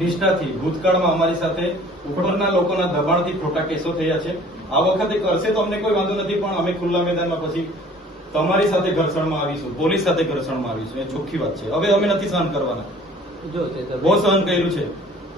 નિષ્ઠાથી ભૂતકાળમાં અમારી સાથે ઉપરના લોકોના દબાણથી ખોટા કેસો થયા છે. આ વખતે કરશે તો અમને કોઈ વાંધો નથી પણ અમે ખુલ્લા મેદાનમાં પછી તમારી સાથે ઘર્ષણમાં આવીશું પોલીસ સાથે ઘર્ષણમાં આવીશું. એ ચોખ્ખી વાત છે. હવે અમે નથી સહન કરવાના. બહુ સહન કર્યું છે.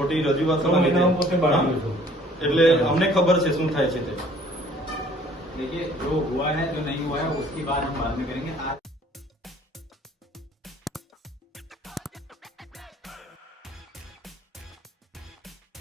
ખોટી રજૂઆતોના ત્રણ મહિનામાં લીધે. પોતે બાળ્યું છું. એટલે અમને ખબર છે શું થાય છે તે देखिए जो हुआ है जो नहीं हुआ है उसकी बात हम बाद में करेंगे आज